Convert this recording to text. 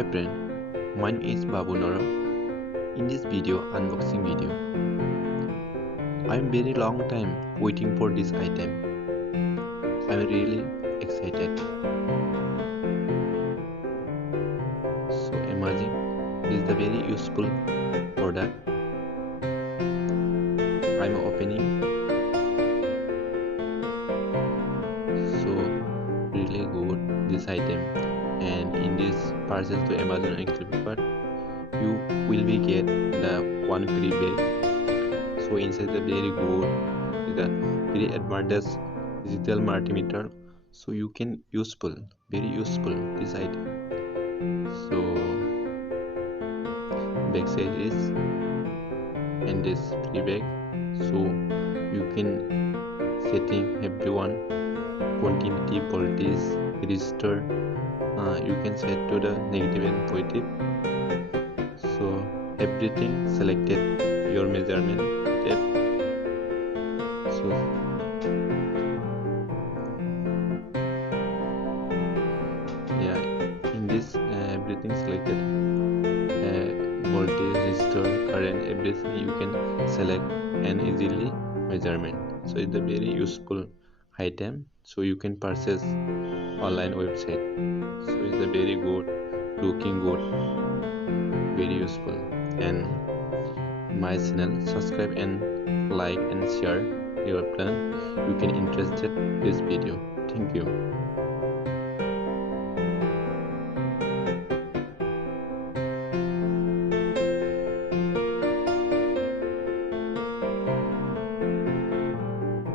Hi friend, my name is Babu Nora. In this unboxing video, I am very long time waiting for this item. I am really excited. So imagine this is the very useful product. I am opening. So really good this item, and in this purchase to Amazon and Flipkart, you will be get the one free bag. So inside the very good is the very advanced digital multimeter, so you can very useful this item. So back side is and this free bag, so you can setting everyone continuity voltage register. You can set to the negative and positive, so everything selected your measurement tape. So yeah, in this everything selected, voltage, resistor, current, everything you can select and easily measurement. So it's a very useful item, so you can purchase online website. So it's a very good, looking good, very useful. And my channel, subscribe and like and share your plan. You can interested this video. Thank you.